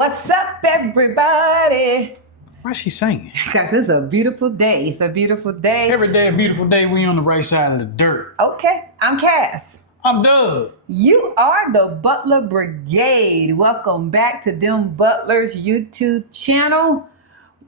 What's up, everybody? Why is she singing? Because it's a beautiful day. It's a beautiful day. Every day a beautiful day when you're on the right side of the dirt. Okay, I'm Cass. I'm Doug. You are the Butler Brigade. Welcome back to DemButlers YouTube channel.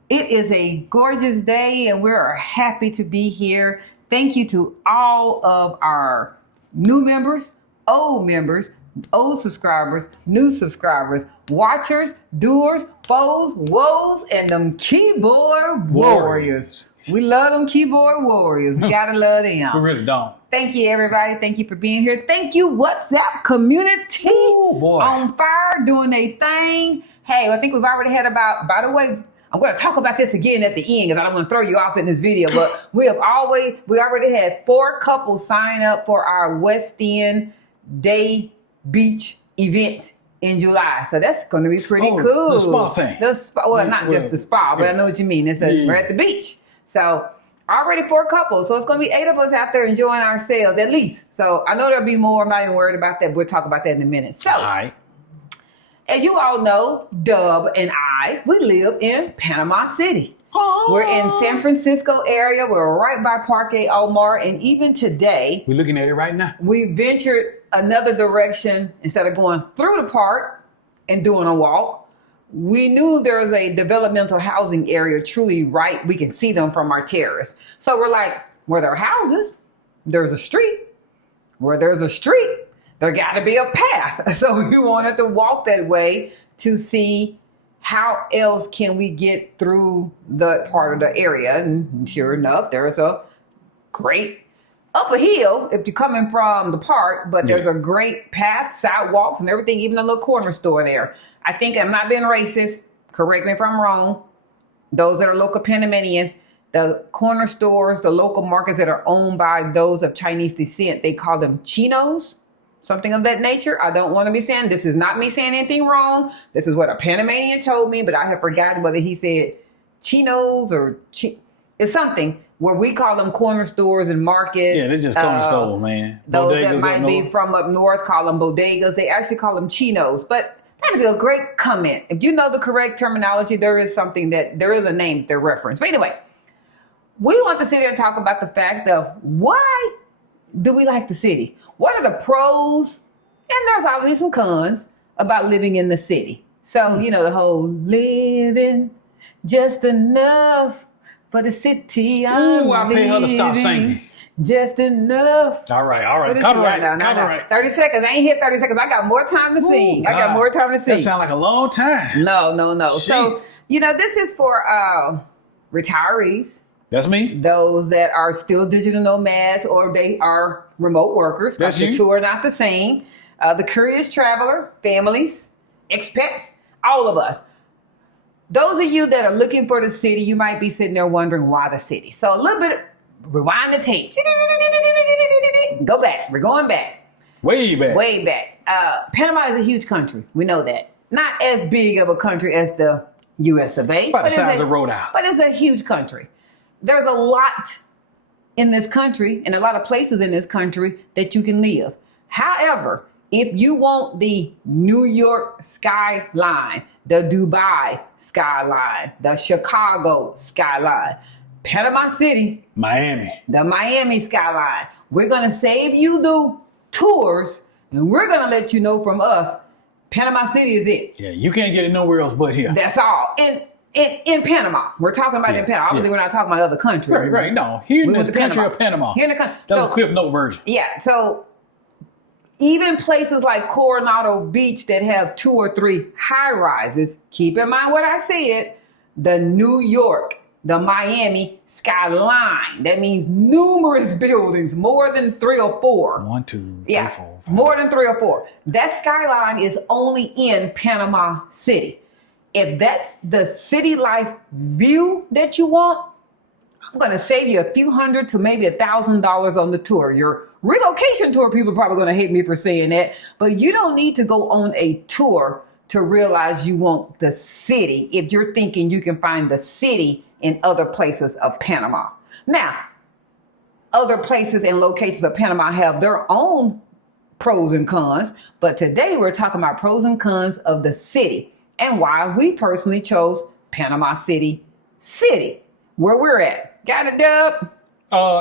It is a gorgeous day and we're happy to be here. Thank you to all of our new members, old subscribers, new subscribers, watchers, doers, foes, woes, and them keyboard warriors. We love them keyboard warriors. We gotta love them. We really don't. Thank you, everybody. Thank you for being here. Thank you, WhatsApp community. Ooh, boy. On fire, doing their thing. Hey, I think we've already had about, by the way, I'm going to talk about this again at the end because I don't want to throw you off in this video, but we already had 4 couples sign up for our West End Day Beach event in July. So that's going to be pretty cool. The spa thing. Not just the spa, but I know what you mean. We're at the beach. So already 4 couples. So it's going to be 8 of us out there enjoying ourselves at least. So I know there'll be more. I'm not even worried about that. We'll talk about that in a minute. So, all right. As you all know, Dub and we live in Panama City. Oh. We're in San Francisco area. We're right by Parque Omar. And even today, we're looking at it right now. We ventured another direction. Instead of going through the park and doing a walk, we knew there was a developmental housing area truly right. We can see them from our terrace. So we're like, where there are houses, there's a street. Where there's a street, there got to be a path. So we wanted to walk that way to see how else can we get through the part of the area. And sure enough, there's a great up a hill if you're coming from the park, but there's a great path, sidewalks and everything, even a little corner store there. I think I'm not being racist. Correct me if I'm wrong. Those that are local Panamanians, the corner stores, the local markets that are owned by those of Chinese descent, they call them chinos. Something of that nature. I don't want to be saying, this is not me saying anything wrong. This is what a Panamanian told me, but I have forgotten whether he said chinos or it's something where we call them corner stores and markets. Yeah, they're just corner stores, man. Those bodegas that might be from up north call them bodegas. They actually call them chinos, but that'd be a great comment. If you know the correct terminology, there is a name that they're referenced. But anyway, we want to sit here and talk about the fact of why do we like the city? What are the pros? And there's obviously some cons about living in the city. So, you know, the whole living just enough for the city. I pay her to stop singing. Just enough. All right. Copyright. 30 seconds. I ain't hit 30 seconds. I got more time to sing. God. I got more time to sing. That sounds like a long time. No. Jeez. So, you know, this is for retirees. That's me. Those that are still digital nomads or they are remote workers. That's you. The two are not the same. The curious traveler, families, expats, all of us. Those of you that are looking for the city, you might be sitting there wondering why the city. So a little bit, rewind the tape. Go back. We're going back. Way back. Panama is a huge country. We know that. Not as big of a country as the US of A. About the size of Rhode Island. But it's a huge country. There's a lot in this country and a lot of places in this country that you can live. However, if you want the New York skyline, the Dubai skyline, the Chicago skyline, Panama City, the Miami skyline, we're going to save you the tours and we're going to let you know from us, Panama City is it. Yeah, you can't get it nowhere else but here. That's all. In Panama. We're talking about in Panama. Obviously, we're not talking about other countries. Right. No, here in the country of Panama. Here in the country. That's a Cliff Note version. Yeah. So even places like Coronado Beach that have 2 or 3 high rises, keep in mind what I said, the New York, the Miami skyline. That means numerous buildings, more than 3 or 4. 1, 2, 3, 4, 5. More than 3 or 4. That skyline is only in Panama City. If that's the city life view that you want, I'm going to save you a few $100 to maybe $1,000 on the tour. Your relocation tour, people are probably going to hate me for saying that, but you don't need to go on a tour to realize you want the city if you're thinking you can find the city in other places of Panama. Now, other places and locations of Panama have their own pros and cons, but today we're talking about pros and cons of the city. and why we personally chose Panama City, where we're at. Got it, Dub?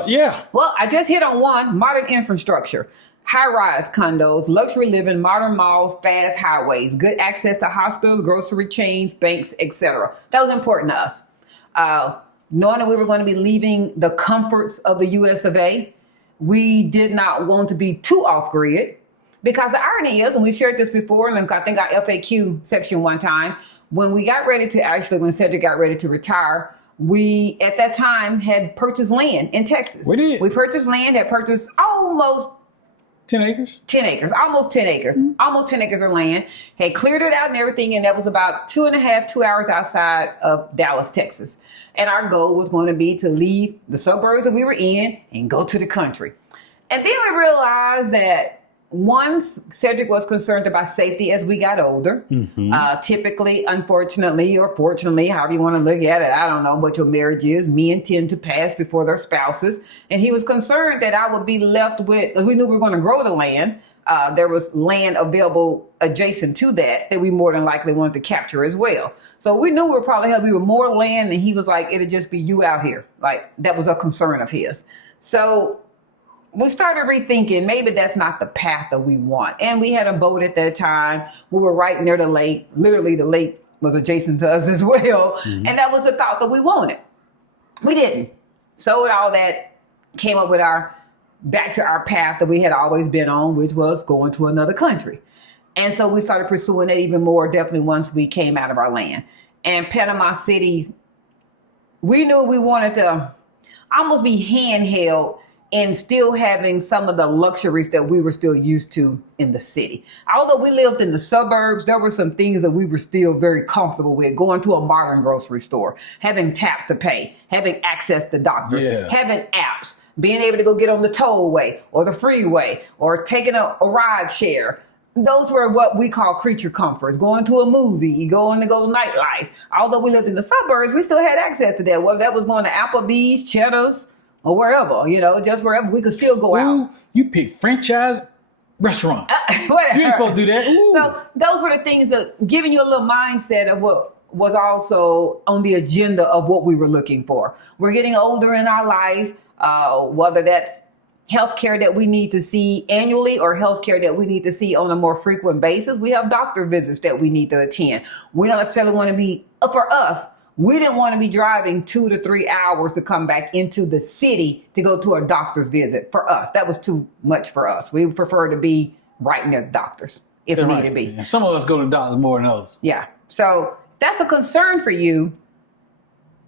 Yeah. Well, I just hit on one: modern infrastructure, high-rise condos, luxury living, modern malls, fast highways, good access to hospitals, grocery chains, banks, etc. That was important to us. Knowing that we were going to be leaving the comforts of the US of A, we did not want to be too off-grid, because the irony is, and we've shared this before, and I think our FAQ section one time, when Cedric got ready to retire, we, at that time, had purchased land in Texas. We did. We purchased land, had purchased almost 10 acres? 10 acres, almost 10 acres, almost 10 acres of land, had cleared it out and everything, and that was about 2 hours outside of Dallas, Texas. And our goal was going to be to leave the suburbs that we were in and go to the country. And then we realized that once Cedric was concerned about safety as we got older, typically, unfortunately, or fortunately, however you want to look at it, I don't know what your marriage is, men tend to pass before their spouses. And he was concerned that I would be left with, we knew we were going to grow the land. There was land available adjacent to that we more than likely wanted to capture as well. So we knew we were probably having more land, and he was like, it'd just be you out here. Like, that was a concern of his. So we started rethinking, maybe that's not the path that we want. And we had a boat at that time. We were right near the lake. Literally, the lake was adjacent to us as well. And that was the thought that we wanted. We didn't. Sold all that, came up with back to our path that we had always been on, which was going to another country. And so we started pursuing it even more, definitely once we came out of our land. And Panama City, we knew we wanted to almost be handheld and still having some of the luxuries that we were still used to in the city. Although we lived in the suburbs, there were some things that we were still very comfortable with. Going to a modern grocery store, having tap to pay, having access to doctors, having apps, being able to go get on the tollway or the freeway or taking a ride share. Those were what we call creature comforts. Going to a movie, going to go nightlife. Although we lived in the suburbs, we still had access to that. Whether that was going to Applebee's, Cheddar's, or wherever, just wherever we could still go out. You pick franchise restaurant. Whatever. You ain't supposed to do that. Ooh. So those were the things that giving you a little mindset of what was also on the agenda of what we were looking for. We're getting older in our life, whether that's healthcare that we need to see annually or healthcare that we need to see on a more frequent basis. We have doctor visits that we need to attend. We don't necessarily want to be, for us, we didn't want to be driving 2 to 3 hours to come back into the city to go to a doctor's visit. For us, that was too much for us. We would prefer to be right near the doctors if need be. And some of us go to the doctors more than others. Yeah. So that's a concern for you.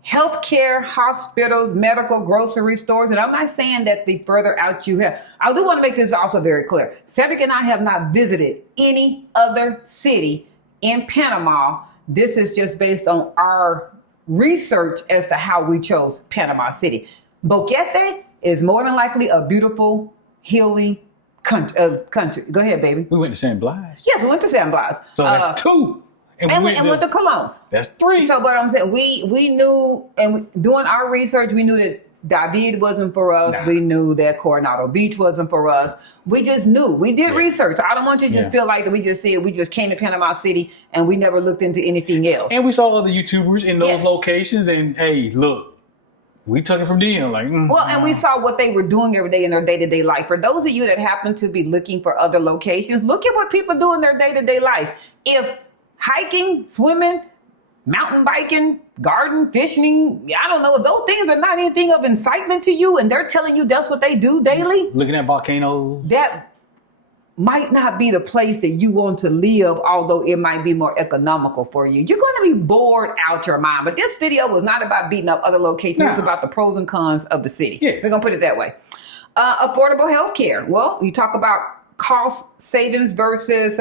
Healthcare, hospitals, medical, grocery stores. And I'm not saying that the further out you have. I do want to make this also very clear. Cedric and I have not visited any other city in Panama. This is just based on our research as to how we chose Panama City. Boquete is more than likely a beautiful, hilly country. Go ahead, baby. We went to San Blas. Yes, we went to San Blas. So that's 2. And went to Cologne. That's 3. So what I'm saying, we knew, and doing our research, we knew that David wasn't for us. We knew that Coronado Beach wasn't for us. We just knew. We did research. I don't want you to just feel like that we just said we just came to Panama City and we never looked into anything else. And we saw other YouTubers in those locations, and hey, look, we took it from them. Like, well, and we saw what they were doing every day in their day-to-day life. For those of you that happen to be looking for other locations, look at what people do in their day-to-day life. If hiking, swimming, mountain biking, garden, fishing, I don't know, if those things are not anything of incitement to you and they're telling you that's what they do daily. Looking at volcanoes. That might not be the place that you want to live, although it might be more economical for you. You're going to be bored out your mind. But this video was not about beating up other locations. It was about the pros and cons of the city. Yeah. We're going to put it that way. Affordable health care. Well, you talk about cost savings versus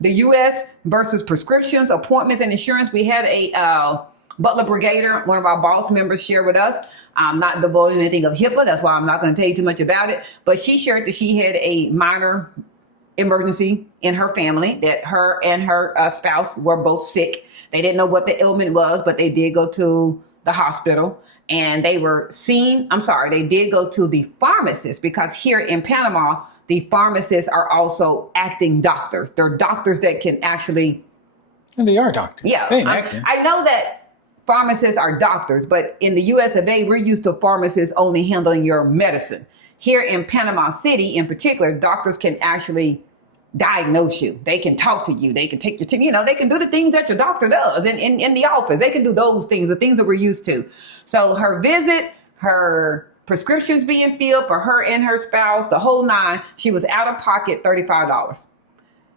the U.S. versus prescriptions, appointments, and insurance. We had a Butler Brigader, one of our boss members, share with us. I'm not divulging anything of HIPAA. That's why I'm not going to tell you too much about it. But she shared that she had a minor emergency in her family, that her and her spouse were both sick. They didn't know what the ailment was, but they did go to the hospital. And they were they did go to the pharmacist, because here in Panama, the pharmacists are also acting doctors. They're doctors that can actually And they are doctors. Yeah, They ain't acting. I know that pharmacists are doctors, but in the US of A, we're used to pharmacists only handling your medicine. Here in Panama City, in particular, doctors can actually diagnose you. They can talk to you. They can take your, they can do the things that your doctor does in the office. They can do those things, the things that we're used to. So her visit, her prescriptions being filled for her and her spouse, the whole nine, she was out of pocket $35.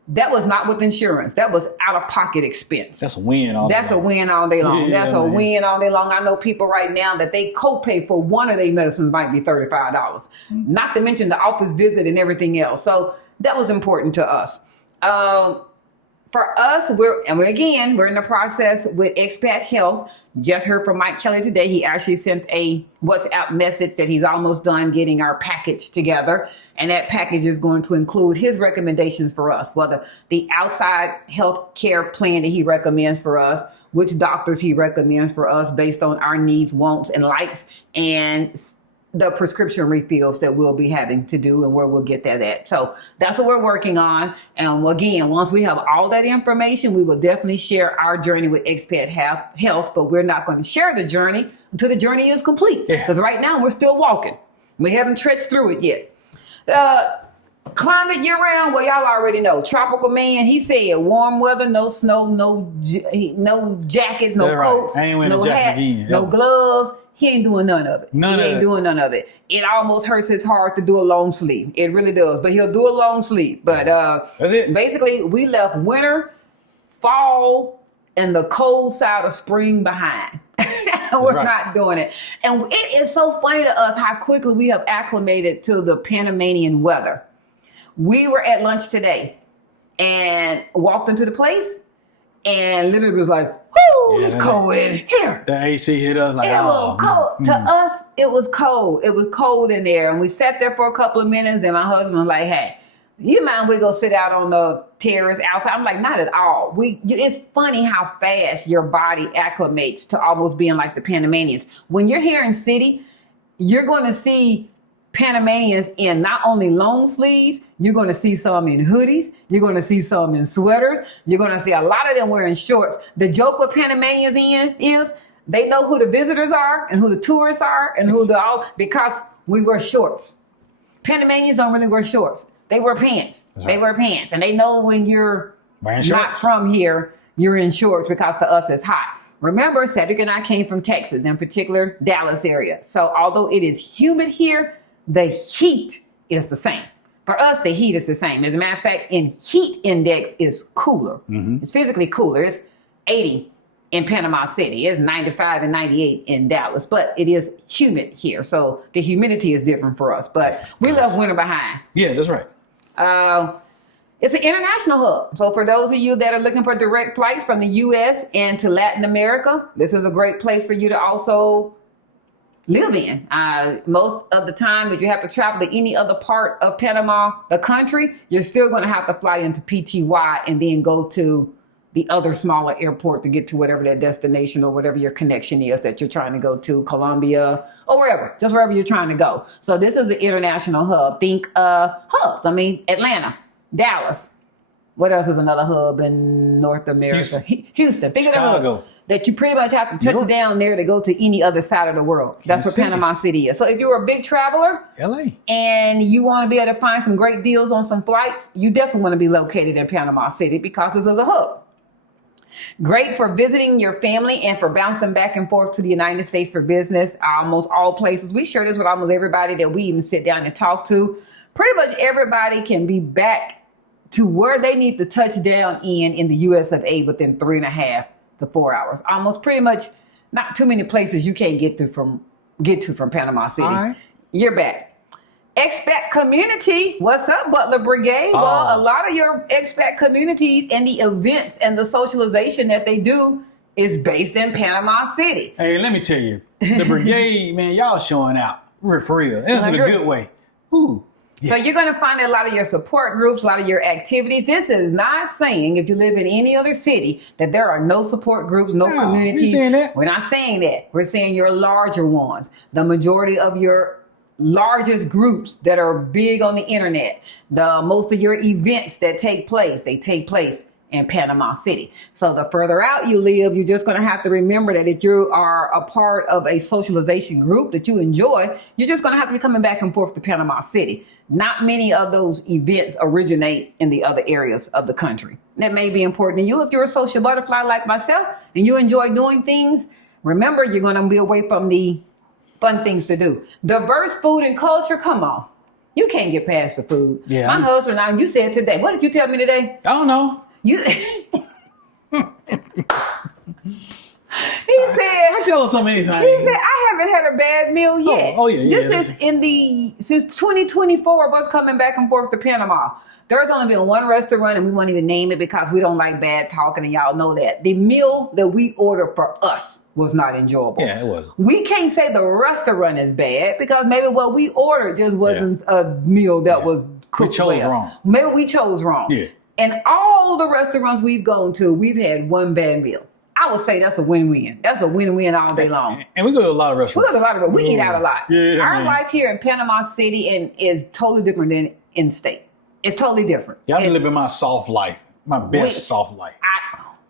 That was not with insurance. That was out of pocket expense. That's a win all day long. That's a win all day long. Yeah, That's a win all day long. I know people right now that they copay for one of their medicines might be $35. Not to mention the office visit and everything else. So that was important to us. For us, we're in the process with Expat Health. Just heard from Mike Kelly today. He actually sent a WhatsApp message that he's almost done getting our package together. And that package is going to include his recommendations for us, whether the outside health care plan that he recommends for us, which doctors he recommends for us based on our needs, wants, and likes, and the prescription refills that we'll be having to do and where we'll get that at. So that's what we're working on. And again, once we have all that information, we will definitely share our journey with Expat Health, but we're not going to share the journey until the journey is complete. Because right now we're still walking. We haven't trenched through it yet. Climate year round, well, y'all already know. Tropical man, he said warm weather, no snow, no jackets, no coats, no hats, no gloves. He ain't doing none of it. He ain't doing none of it. It almost hurts his heart to do a long sleeve. It really does. But he'll do a long sleeve. But that's it. Basically, we left winter, fall, and the cold side of spring behind. We're not doing it. And it is so funny to us how quickly we have acclimated to the Panamanian weather. We were at lunch today and walked into the place and literally was like, "Whoo, it's cold in here." The AC hit us like, it was cold. To us, it was cold. It was cold in there. And we sat there for a couple of minutes and my husband was like, "Hey, you mind we go sit out on the terrace outside?" I'm like, "Not at all." It's funny how fast your body acclimates to almost being like the Panamanians. When you're here in city, you're going to see Panamanians in not only long sleeves, you're going to see some in hoodies, you're going to see some in sweaters, you're going to see a lot of them wearing shorts. The joke with Panamanians is they know who the visitors are and who the tourists are and because we wear shorts. Panamanians don't really wear shorts. They wear pants. Right. They wear pants. And they know when you're not from here, you're in shorts because to us it's hot. Remember, Cedric and I came from Texas, in particular, Dallas area. So although it is humid here, the heat is the same. For us, the heat is the same. As a matter of fact, in heat index is cooler. Mm-hmm. It's physically cooler. It's 80 in Panama City. It's 95 and 98 in Dallas, but it is humid here. So the humidity is different for us, but we left winter behind. Yeah, that's right. It's an international hub. So for those of you that are looking for direct flights from the U.S. and to Latin America, this is a great place for you to also live in. Most of the time, if you have to travel to any other part of Panama, the country, you're still going to have to fly into PTY and then go to the other smaller airport to get to whatever that destination or whatever your connection is that you're trying to go to, Colombia or wherever, just wherever you're trying to go. So this is an international hub. Think hubs. Atlanta, Dallas. What else is another hub in North America? Houston. Think Chicago. of that hub that you pretty much have to touch down there to go to any other side of the world. That's what Panama City is. So if you're a big traveler LA and you want to be able to find some great deals on some flights, you definitely want to be located in Panama City because this is a hub. Great for visiting your family and for bouncing back and forth to the United States for business. Almost all places. We share this with almost everybody that we even sit down and talk to. Pretty much everybody can be back to where they need to touch down in the US of A within 3.5 to 4 hours. Almost pretty much not too many places you can't get to from Panama City. Right. You're back. Expat community, what's up, Butler Brigade? Well, a lot of your expat communities and the events and the socialization that they do is based in Panama City. Hey, let me tell you, the brigade, man, y'all showing out. We're for real. This is a good way. Ooh. Yeah. So you're going to find a lot of your support groups, a lot of your activities. This is not saying if you live in any other city that there are no support groups, no communities. We're not saying that. We're saying your larger ones. The majority of your largest groups that are big on the internet, most of your events that take place, they take place in Panama City. So the further out you live, you're just going to have to remember that if you are a part of a socialization group that you enjoy, you're just going to have to be coming back and forth to Panama City. Not many of those events originate in the other areas of the country. That may be important to you if you're a social butterfly like myself and you enjoy doing things. Remember, you're going to be away from the fun things to do. Diverse food and culture, come on. You can't get past the food. Yeah. My husband and I, you said today, what did you tell me today? I don't know. You. He said, I tell her so many times. he said, I haven't had a bad meal yet. Oh, yeah. This is since 2024 of us coming back and forth to Panama. There's only been one restaurant, and we won't even name it because we don't like bad talking, and y'all know that. The meal that we ordered for us was not enjoyable. Yeah, it wasn't. We can't say the restaurant is bad because maybe what we ordered just wasn't a meal that was cooked We chose well. wrong. Maybe we chose wrong. Yeah. And all the restaurants we've gone to, we've had one bad meal. I would say that's a win-win. That's a win-win all day long. And we go to a lot of We restaurants. go to a lot of it. We eat out a lot. Yeah, Our man. life here in Panama City is totally different than in state. It's totally different. Y'all been It's- living my soft life. My best soft life.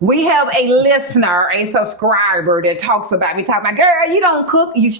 We have a listener, a subscriber that talks about me, talking about, girl, you don't cook. I was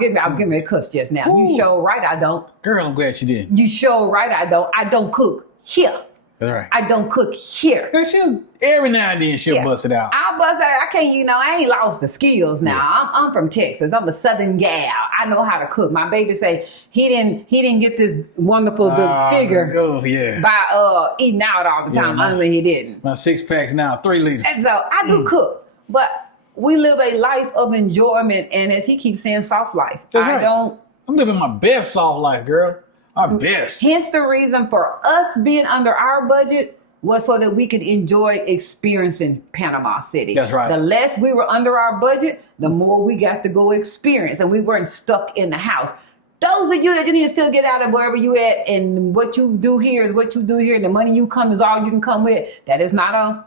giving me a cuss just now. Ooh. You show right I don't. Girl, I'm glad you did. You show right I don't. I don't cook here. That's right. I don't cook here. Girl, every now and then she'll Yeah. bust it out. I'll bust it out. I can't, I ain't lost the skills now. Yeah. I'm from Texas. I'm a Southern gal. I know how to cook. My baby say he didn't get this wonderful figure Oh, yeah. by eating out all the Yeah, time. my- Honestly, he didn't. My 6-pack's now 3 liters. And so I do cook, but we live a life of enjoyment, and as he keeps saying, soft life. That's I right. don't. I'm living my best soft life, girl. My best. Hence the reason for us being under our budget was so that we could enjoy experiencing Panama City. That's right. The less we were under our budget, the more we got to go experience, and we weren't stuck in the house. Those of you that you need to still get out of wherever you at, and what you do here is what you do here, and the money you come is all you can come with. That is not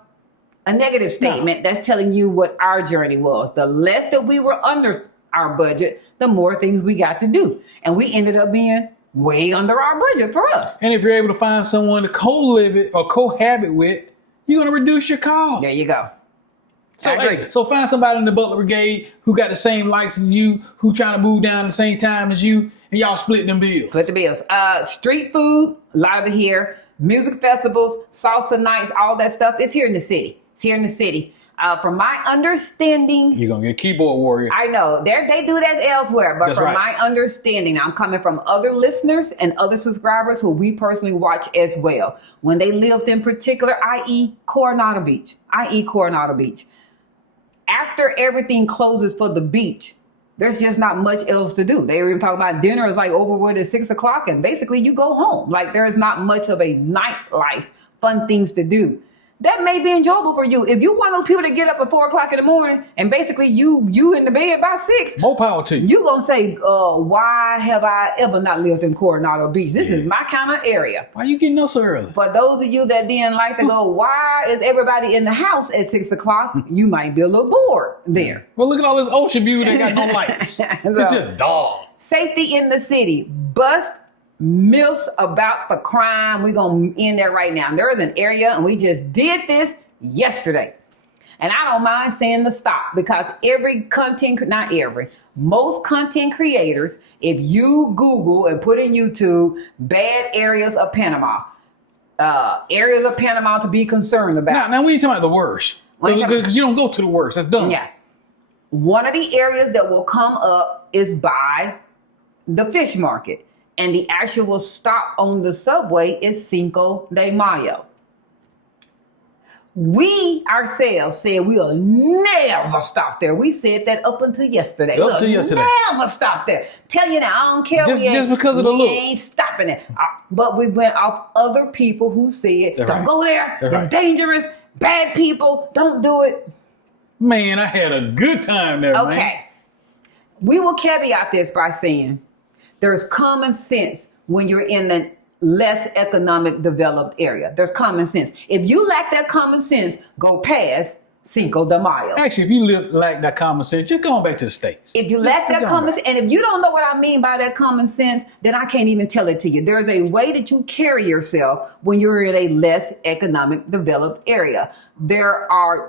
a negative statement. That's telling you what our journey was. The less that we were under our budget, the more things we got to do. And we ended up being way under our budget for us. And if you're able to find someone to co-live it or cohabit with, you're going to reduce your costs. There you go. So, I agree. hey, so find somebody in the Butler Brigade who got the same likes as you, who trying to move down at the same time as you, and y'all split them bills. Split the bills. Street food, a lot of it here. Music festivals, salsa nights, all that stuff. It's here in the city. It's here in the city. From my understanding, You're going to get a keyboard warrior. I know they do that elsewhere, but That's from right. my understanding, I'm coming from other listeners and other subscribers who we personally watch as well. When they lived in particular, i.e. Coronado Beach, after everything closes for the beach, there's just not much else to do. They were even talking about dinner is like over with at 6 o'clock, and basically you go home. Like there is not much of a nightlife, fun things to do. That may be enjoyable for you. If you want those people to get up at 4 o'clock in the morning and basically you in the bed by 6, More power to you. you gonna say, why have I ever not lived in Coronado Beach? This is my kind of area. Why you getting up so early? For those of you that then like to go, why is everybody in the house at 6 o'clock? You might be a little bored there. Well, look at all this ocean view. They got no lights. It's just dog. Safety in the city. Bust myths about the crime. We're going to end there right now. There is an area, and we just did this yesterday. And I don't mind saying the stop because most content creators, if you Google and put in YouTube, bad areas of Panama, areas of Panama to be concerned about. Now we ain't talking about the worst. We ain't talking- Because you don't go to the worst. That's dumb. Yeah. One of the areas that will come up is by the fish market. And the actual stop on the subway is Cinco de Mayo. We ourselves said we'll never stop there. We said that up until yesterday. Up to yesterday. Never stop there. Tell you now, I don't care. Just because of the we look. ain't stopping it. But we went off other people who said, That's don't right. go there. That's It's right. dangerous. Bad people. Don't do it. Man, I had a good time there, man. Okay. We will caveat this by saying there's common sense when you're in the less economic developed area. There's common sense. If you lack that common sense, go past Cinco de Mayo. Actually, if you lack that common sense, just go back to the States. If you lack that common sense, and if you don't know what I mean by that common sense, then I can't even tell it to you. There's a way that you carry yourself when you're in a less economic developed area.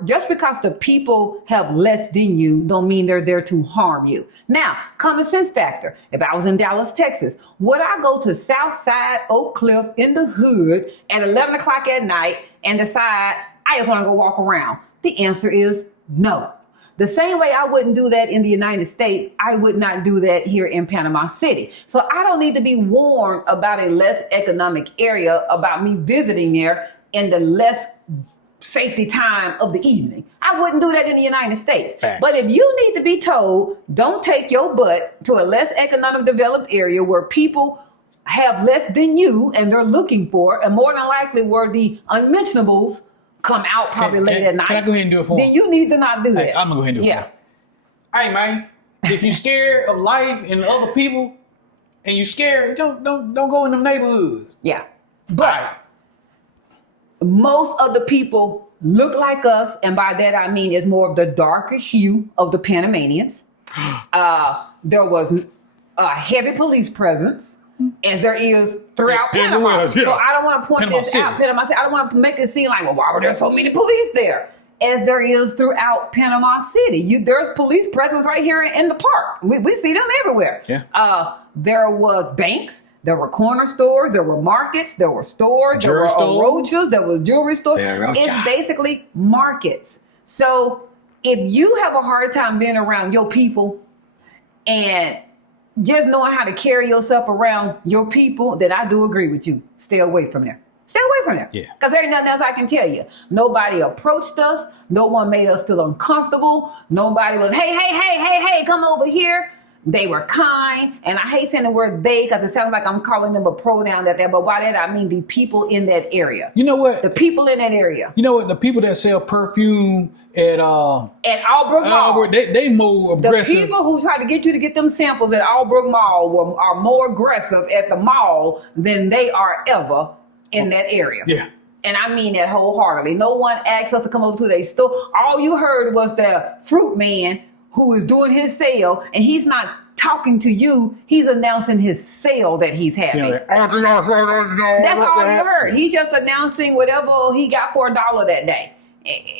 Just because the people have less than you, don't mean they're there to harm you. Now, common sense factor. If I was in Dallas, Texas, would I go to Southside Oak Cliff in the hood at 11 o'clock at night and decide I just want to go walk around? The answer is no. The same way I wouldn't do that in the United States, I would not do that here in Panama City. So I don't need to be warned about a less economic area, about me visiting there in the less safety time of the evening. I wouldn't do that in the United States. Facts. But if you need to be told, don't take your butt to a less economic developed area where people have less than you and they're looking for, and more than likely where the unmentionables come out probably late at night. Can I go ahead and do it for Then you need to not do that. Hey, I'm going to go ahead and do it for Hey, man, if you're scared of life and other people and you're scared, don't go in them neighborhoods. Yeah. But most of the people look like us, and by that I mean it's more of the darker hue of the Panamanians. There was a heavy police presence, as there is throughout Panama. Yeah. So I don't want to point Panama this City. out. Panama City. I don't want to make it seem like, well, why were there so many police there? As there is throughout Panama City. There's police presence right here in the park. We see them everywhere. Yeah. There was banks. There were corner stores. There were markets. There were stores. There were roaches. There was jewelry stores. It's basically markets. So if you have a hard time being around your people and just knowing how to carry yourself around your people, then I do agree with you. Stay away from there. Stay away from there. Yeah. Because there ain't nothing else I can tell you. Nobody approached us. No one made us feel uncomfortable. Nobody was, hey, come over here. They were kind. And I hate saying the word they because it sounds like I'm calling them a pronoun but by that I mean the people in that area. You know what? The people in that area. You know what? The people that sell perfume at Albrook Mall. They more aggressive. The people who try to get you to get them samples at Albrook Mall are more aggressive at the mall than they are ever in that area. Yeah. And I mean that wholeheartedly. No one asked us to come over to their store. All you heard was the fruit man who is doing his sale, and he's not talking to you. He's announcing his sale that he's having. That's all you heard. He's just announcing whatever he got for $1 that day.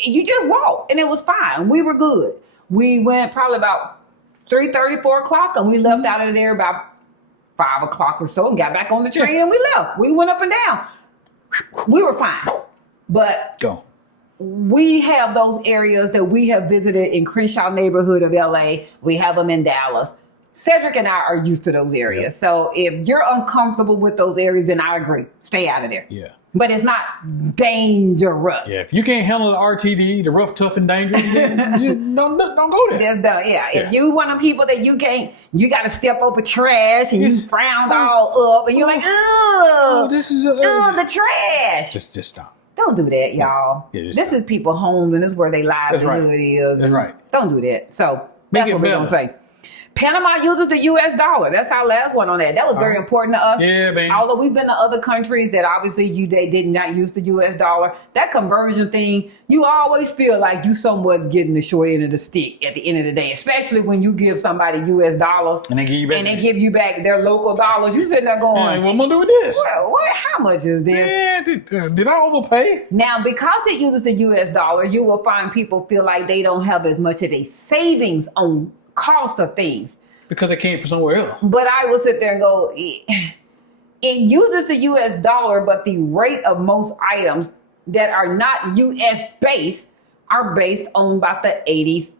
You just walked, and it was fine. We were good. We went probably about 3:30, 4 o'clock, and we left out of there about 5 o'clock or so and got back on the train and we left. We went up and down. We were fine. But we have those areas that we have visited in Crenshaw neighborhood of LA. We have them in Dallas. Cedric and I are used to those areas. Yep. So if you're uncomfortable with those areas, then I agree. Stay out of there. Yeah. But it's not dangerous. Yeah, if you can't handle the RTD, the rough, tough, and dangerous, then just don't go there. Just don't, yeah. If you one of them people that you got to step over trash and you frowned all up and you're like, this is the trash. Just stop. Don't do that, y'all. Yeah, this is people homes and this is where their livelihood is. That's right. Don't do that. So that's what we're going to say. Panama uses the U.S. dollar. That's our last one on that. That was very important to us. Yeah, man. Although we've been to other countries that obviously they did not use the U.S. dollar. That conversion thing, you always feel like you somewhat getting the short end of the stick at the end of the day, especially when you give somebody U.S. dollars and they give you back, their local dollars. You sitting there going, hey, what am I going to do with this? What? How much is this? Yeah, did I overpay? Now, because it uses the U.S. dollar, you will find people feel like they don't have as much of a savings on cost of things. Because it came from somewhere else. But I will sit there and go, it uses the U.S. dollar, but the rate of most items that are not U.S. based are based on about the 80s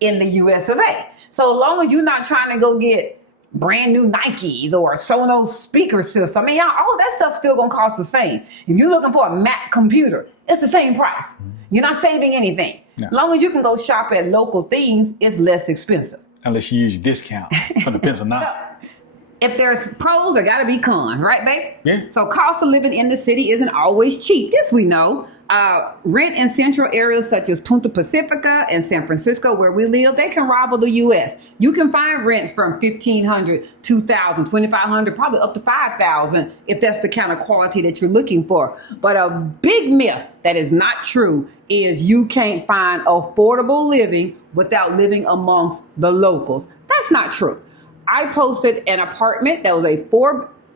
in the U.S. of A. So as long as you're not trying to go get brand new Nikes or Sonos speaker system, I mean, all that stuff's still going to cost the same. If you're looking for a Mac computer, it's the same price. You're not saving anything. No. As long as you can go shop at local things, it's less expensive. Unless you use discount from the pencil now. So, if there's pros, there got to be cons, right, babe? Yeah. So cost of living in the city isn't always cheap. This we know. Rent in central areas such as Punta Pacifica and San Francisco, where we live, they can rival the U.S. You can find rents from $1,500, $2,000, $2,500, probably up to $5,000 if that's the kind of quality that you're looking for. But a big myth that is not true is you can't find affordable living without living amongst the locals. That's not true. I posted an apartment that was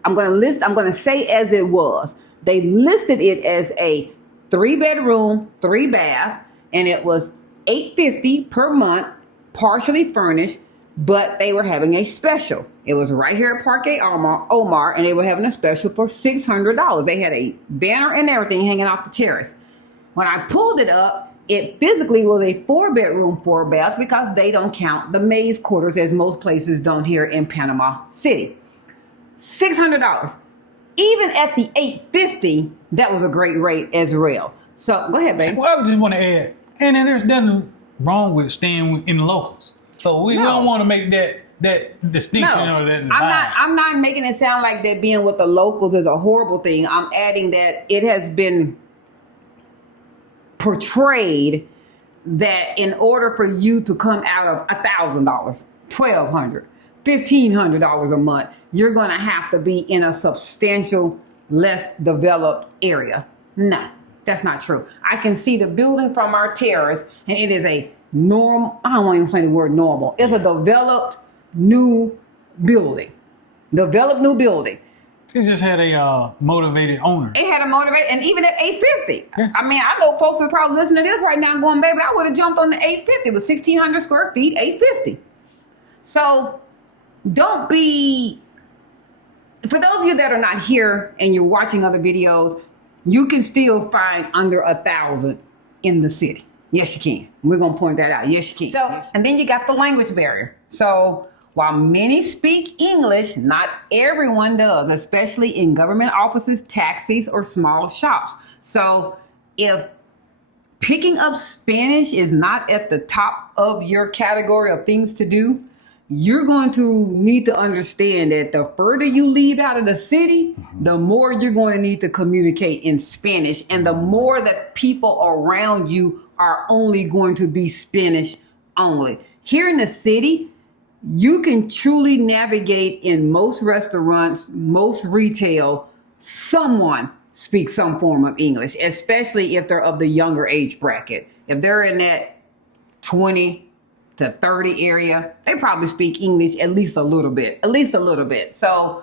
I'm going to say as it was. They listed it as a 3-bedroom, 3-bath, and it was $850 per month, partially furnished, but they were having a special. It was right here at Parque Omar, and they were having a special for $600. They had a banner and everything hanging off the terrace. When I pulled it up, it physically was a 4-bedroom, 4-bath because they don't count the maze quarters as most places don't here in Panama City. $600. Even at the $850, that was a great rate as well. So go ahead, babe. Well, I just want to add, and then there's nothing wrong with staying in the locals. So we don't want to make that distinction or that divide. I'm not making it sound like that being with the locals is a horrible thing. I'm adding that it has been portrayed that in order for you to come out of $1,000, $1,200, $1,500 a month, you're going to have to be in a substantial, less developed area. No, that's not true. I can see the building from our terrace, and it is a normal, I don't want to even say the word normal. It's a developed new building. Developed new building. It just had a motivated owner. It had a motivated, and even at $850. Yeah. I mean, I know folks are probably listening to this right now going, baby, I would have jumped on the $850. It was 1,600 square feet, $850. So don't be, for those of you that are not here and you're watching other videos, you can still find under $1,000 in the city. Yes, you can. We're going to point that out. Yes, you can. So, and then you got the language barrier. So while many speak English, not everyone does, especially in government offices, taxis, or small shops. So if picking up Spanish is not at the top of your category of things to do, you're going to need to understand that the further you leave out of the city, the more you're going to need to communicate in Spanish, and the more that people around you are only going to be Spanish only. Here in the city, you can truly navigate in most restaurants, most retail. Someone speaks some form of English, especially if they're of the younger age bracket. If they're in that 20 to 30 area, they probably speak English at least a little bit. So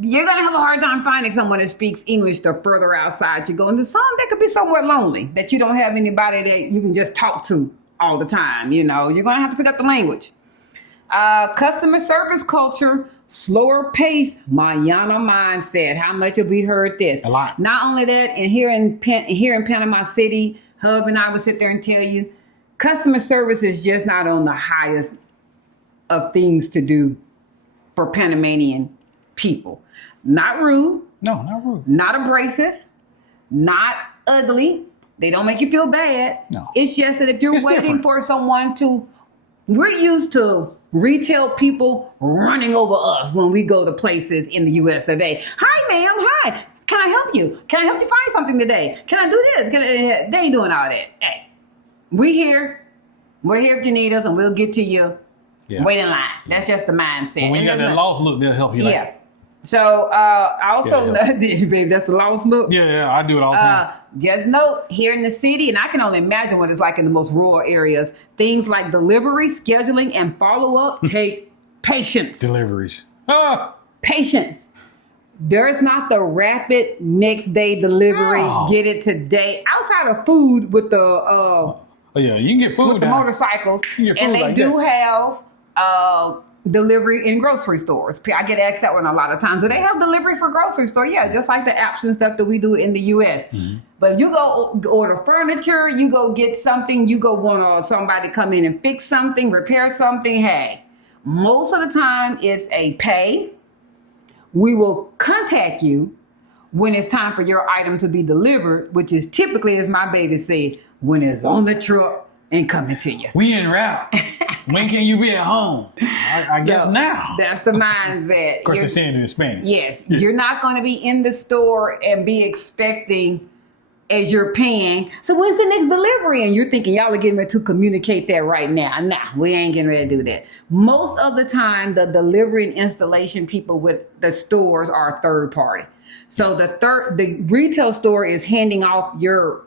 you're going to have a hard time finding someone that speaks English the further outside you go. And some that could be somewhere lonely, that you don't have anybody that you can just talk to all the time. You know, you're going to have to pick up the language. Customer service culture, slower pace, mañana mindset. How much have we heard this? A lot. Not only that, and here in Panama City, Hub and I would sit there and tell you, customer service is just not on the highest of things to do for Panamanian people. Not rude. No, not rude. Not abrasive. Not ugly. They don't make you feel bad. No. It's just that if you're waiting different. for someone we're used to retail people running over us when we go to places in the US of A. Hi, ma'am. Hi. Can I help you? Can I help you find something today? Can I do this? They ain't doing all that. Hey, we're here if you need us, and we'll get to you. Yeah. Wait in line. That's just the mindset. When you got that lost look, they'll help you. Yeah. So I also, baby, that's the lost look. Yeah, I do it all the time. Just note, here in the city, and I can only imagine what it's like in the most rural areas, things like delivery, scheduling, and follow-up take patience. Deliveries. Patience. There's not the rapid next day delivery, get it today. Outside of food with the you can get food with the motorcycles, and they like do have delivery in grocery stores. I get asked that one a lot of times. Do they have delivery for grocery store? Yeah, just like the apps and stuff that we do in the US. Mm-hmm. But if you go order furniture, you go get something, you go want somebody to come in and fix something, repair something, hey, most of the time it's a pay. We will contact you when it's time for your item to be delivered, which is typically, as my baby said, when it's on the truck and coming to you. We en route. When can you be at home? I guess now. That's the mindset. Of course, they're saying it in Spanish. Yes. Yeah. You're not going to be in the store and be expecting as you're paying. So when's the next delivery? And you're thinking y'all are getting ready to communicate that right now. Nah, we ain't getting ready to do that. Most of the time, the delivery and installation people with the stores are third party. So the retail store is handing off your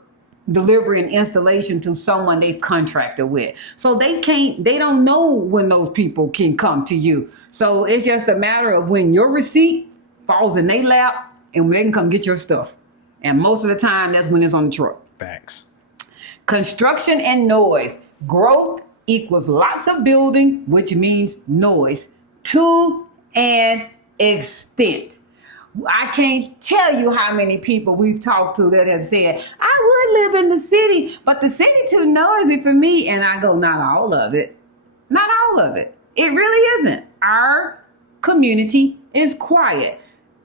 delivery and installation to someone they've contracted with. So they don't know when those people can come to you. So it's just a matter of when your receipt falls in their lap and when they can come get your stuff. And most of the time, that's when it's on the truck. Facts. Construction and noise. Growth equals lots of building, which means noise, to an extent. I can't tell you how many people we've talked to that have said, I would live in the city, but the city too noisy for me. And I go, not all of it. Not all of it. It really isn't. Our community is quiet.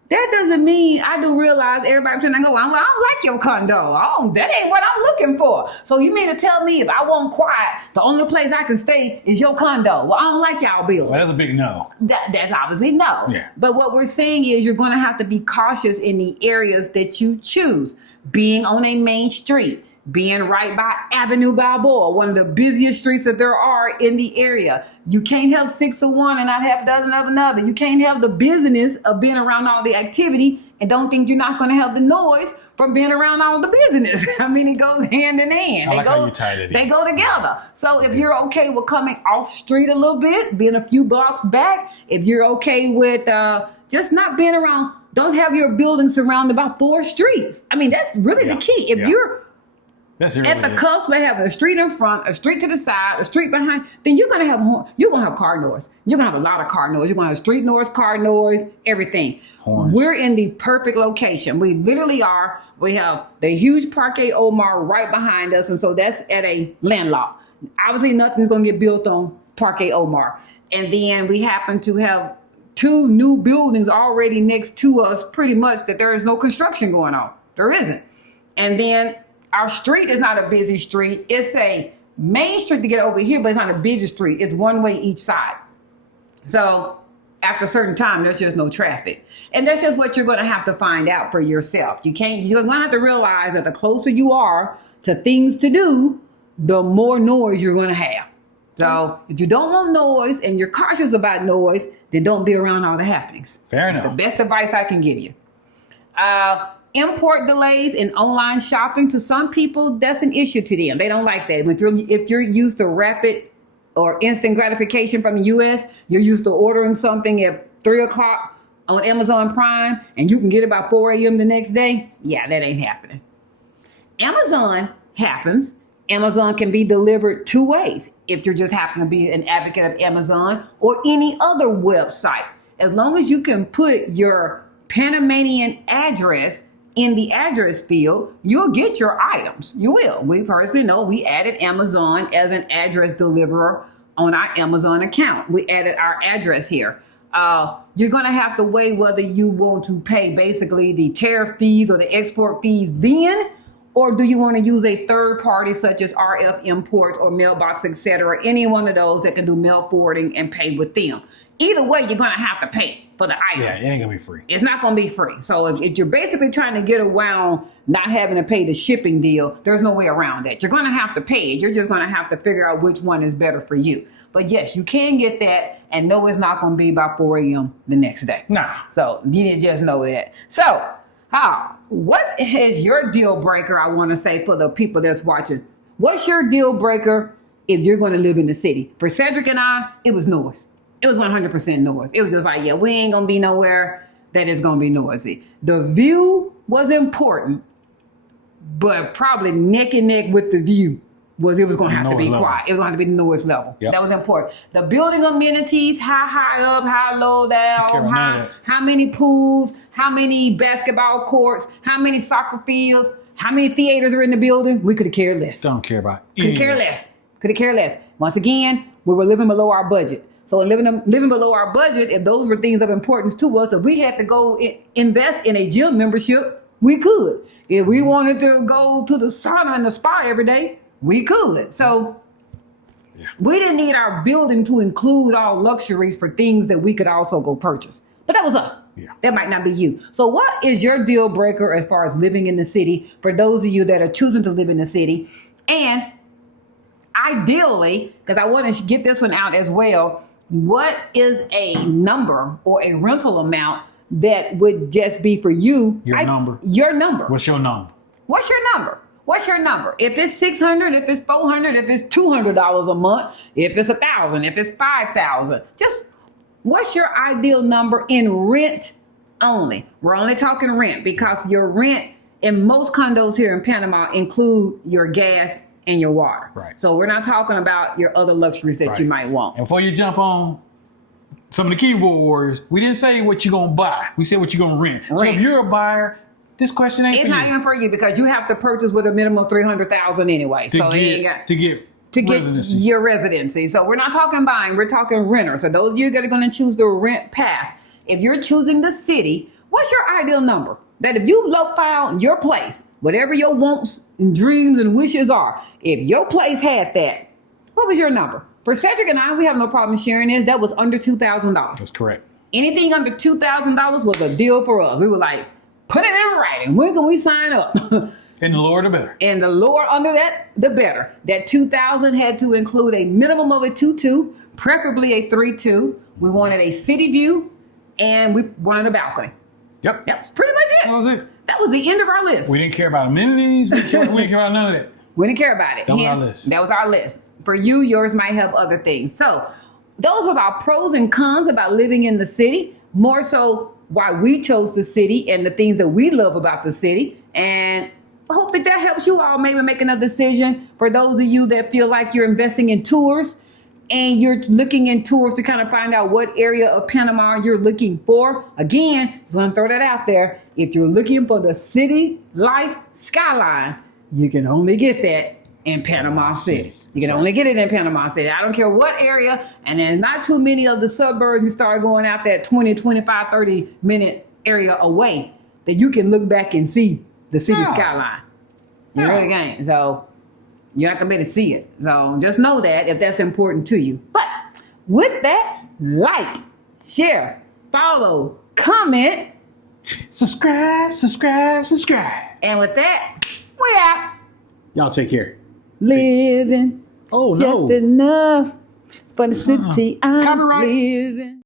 That doesn't mean I do realize everybody's saying, I don't like your condo. Oh, that ain't what I'm looking for. So you mean to tell me if I want quiet, the only place I can stay is your condo? Well, I don't like y'all building. Well, that's a big no. That's obviously no. Yeah. But what we're saying is you're going to have to be cautious in the areas that you choose. Being on a main street, being right by Avenue Balboa, one of the busiest streets that there are in the area. You can't have 6 of one and not half a dozen of another. You can't have the business of being around all the activity and don't think you're not going to have the noise from being around all the business. I mean, it goes hand in hand. How you tied it in. They go together. So if you're okay with coming off street a little bit, being a few blocks back, if you're okay with just not being around, don't have your building surrounded by 4 streets. I mean, that's really the key. If you're at the cusp of having a street in front, a street to the side, a street behind, then you're gonna have car noise. You're gonna have a lot of car noise. You're gonna have street noise, car noise, everything. Horns. We're in the perfect location. We literally are. We have the huge Parque Omar right behind us, and so that's at a landlocked. Obviously, nothing's gonna get built on Parque Omar. And then we happen to have 2 new buildings already next to us, pretty much that there is no construction going on. There isn't. And then our street is not a busy street. It's a main street to get over here, but it's not a busy street. It's one way each side. So after a certain time, there's just no traffic. And that's just what you're going to have to find out for yourself. You're going to have to realize that the closer you are to things to do, the more noise you're going to have. So if you don't want noise and you're cautious about noise, then don't be around all the happenings. Fair enough. That's the best advice I can give you. Import delays in online shopping, to some people, that's an issue to them. They don't like that. If you're used to rapid or instant gratification from the U.S., you're used to ordering something at 3 o'clock on Amazon Prime, and you can get it by 4 a.m. the next day. Yeah, that ain't happening. Amazon happens. Amazon can be delivered 2 ways if you just happen to be an advocate of Amazon or any other website. As long as you can put your Panamanian address in the address field, you'll get your items. You will. We personally know we added Amazon as an address deliverer on our Amazon account. We added our address here. You're going to have to weigh whether you want to pay basically the tariff fees or the export fees then, or do you want to use a third party such as RF Imports or Mailbox, etc., any one of those that can do mail forwarding and pay with them. Either way, you're going to have to pay for the item. Yeah, it ain't going to be free. It's not going to be free. So if you're basically trying to get around not having to pay the shipping deal, there's no way around that. You're going to have to pay it. You're just going to have to figure out which one is better for you. But yes, you can get that, and no, it's not going to be by 4 a.m. the next day. Nah. So you need to just know that. So, what is your deal breaker, I want to say, for the people that's watching? What's your deal breaker if you're going to live in the city? For Cedric and I, it was noise. It was 100% noise. It was just like, yeah, we ain't going to be nowhere that is going to be noisy. The view was important, but probably neck and neck with the view was it was going to have to be quiet. It was going to have to be the noise level. Yep. That was important. The building amenities, how high up, how low down, how many pools, how many basketball courts, how many soccer fields, how many theaters are in the building. We could have cared less. Don't care about it. Could have cared less. Once again, we were living below our budget. So living below our budget, if those were things of importance to us, if we had to go invest in a gym membership, we could. If we wanted to go to the sauna and the spa every day, we could. So we didn't need our building to include all luxuries for things that we could also go purchase. But that was us. Yeah. That might not be you. So what is your deal breaker as far as living in the city for those of you that are choosing to live in the city? And ideally, because I want to get this one out as well, what is a number or a rental amount that would just be for you? Your number. Your number. What's your number? What's your number? What's your number? If it's $600, if it's $400, if it's $200 a month, if it's $1,000, if it's $5,000, just what's your ideal number in rent only? We're only talking rent because your rent in most condos here in Panama include your gas and your water. Right. So we're not talking about your other luxuries that you might want. And before you jump on some of the keyboard warriors, we didn't say what you're going to buy. We said what you're going to rent. So if you're a buyer, this question ain't for you. It's not even for you because you have to purchase with a minimum of $300,000 anyway. To get residency. Your residency. So we're not talking buying, we're talking renter. So those of you that are going to choose the rent path, if you're choosing the city, what's your ideal number? That if you found your place, whatever your wants and dreams and wishes are, if your place had that, what was your number? For Cedric and I, we have no problem sharing this. That was under $2,000. That's correct. Anything under $2,000 was a deal for us. We were like, put it in writing. When can we sign up? And the lower the better. And the lower under that, the better. That $2,000 had to include a minimum of a 2-2, preferably a 3-2. We wanted a city view, and we wanted a balcony. Yep. That's pretty much it. That was it. That was the end of our list. We didn't care about amenities. We didn't care about none of that. We didn't care about it. That was our list. That was our list. For you, yours might have other things. So those were our pros and cons about living in the city. More so why we chose the city and the things that we love about the city. And I hope that helps you all maybe making a decision. For those of you that feel like you're investing in tours and you're looking in tours to kind of find out what area of Panama you're looking for. Again, just want to throw that out there. If you're looking for the city life skyline, you can only get that in Panama City. You can only get it in Panama City. I don't care what area, and there's not too many of the suburbs you start going out that 20, 25, 30 minute area away that you can look back and see the city skyline. You really can't. So you're not going to be able to see it. So just know that if that's important to you. But with that, like, share, follow, comment, subscribe. And with that, we out. Y'all take care. Living just enough for the city I'm Copyright. living.